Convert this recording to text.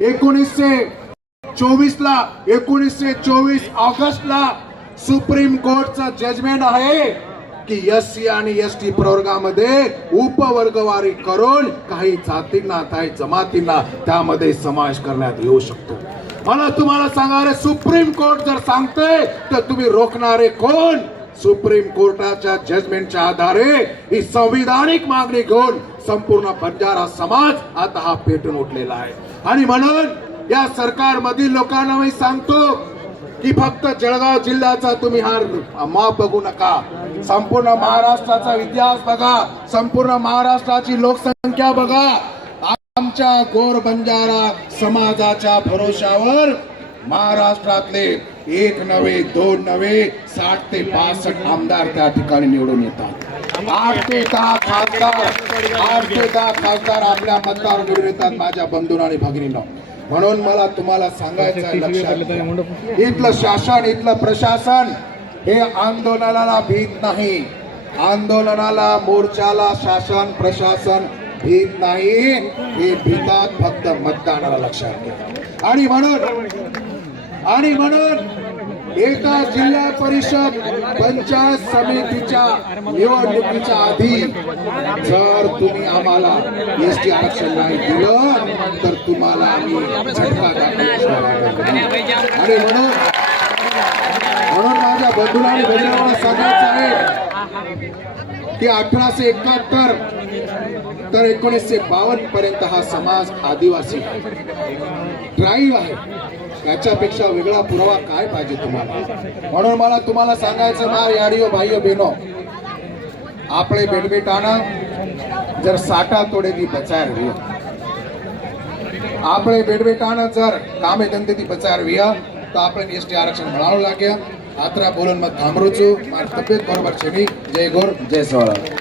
1924 ला 1924 ऑगस्टला supreme कोर्टचं judgement आहे की एससी आणि एसटी प्रवर्गामध्ये उपवर्गवारी करून काही जातींना काही जमातींना त्यामध्ये समावेश करण्यात येऊ शकतो। मला तुम्हाला सांगारे सुप्रीम कोर्ट जर सांगतोय तर तुम्ही रोखणारे कोण? सुप्रीम कोर्टाच्या जजमेंटच्या आधारे ही संविधानिक मागणी घेऊन संपूर्ण बंजारा समाज आता हा पेटून उठलेला आहे। आणि म्हणून या सरकारमधील लोकांना मी सांगतो की फक्त जळगाव जिल्ह्याचा तुम्ही हा माप बघू नका, संपूर्ण महाराष्ट्राचा इतिहास बघा, संपूर्ण महाराष्ट्राची लोकसंख्या बघा। आमच्या गोर बंजारा समाजाच्या भरोशावर महाराष्ट्रातले 1 नव्हे 2 नव्हे 60 ते 65 आमदार त्या ठिकाणी निवडून येतात। 8 ते 10 खासदार आपल्या मतदार निवडून येतात माझ्या बंधूंनो आणि भगिनींनो। म्हणून मला तुम्हाला सांगायचं आहे, लक्षात घ्या, इथलं शासन इथलं प्रशासन हे आंदोलनाला भीत नाही, आंदोलनाला मोर्चाला शासन प्रशासन भीत नाही, हे भीतात फक्त मतदानाला। लक्षात घ्या। आणि म्हणून एका जिल्हा परिषद पंचायत समितीच्या निवडणुकीच्या आधी जर तुम्ही आम्हाला एसटी आरक्षण नाही दिलं तर तुम्हाला आम्ही झटका दाखवणार। आणि म्हणून माझ्या बंधूंना आणि भगिनींना सांगायचं आहे की 1871 तर 1952 पर्यंत हा समाज आदिवासी ड्राईव्ह आहे, याच्यापेक्षा वेगळा पुरावा काय पाहिजे तुम्हाला? म्हणून मला तुम्हाला सांगायचं मा याडियो भाइयो बहनों, आपले बेटबेटाना जर साठा तोडे दी बचार विया, आपले बेटबेटाना जर कामे धंधे दी बचार विया तो આપણે એસટી આરક્ષણ ભણાવવા લાગ્યા। આતરા બોલન માં થામરું છું, મારી તબિયત બરોબર છે નહીં। જય ગોર જય સવાળા।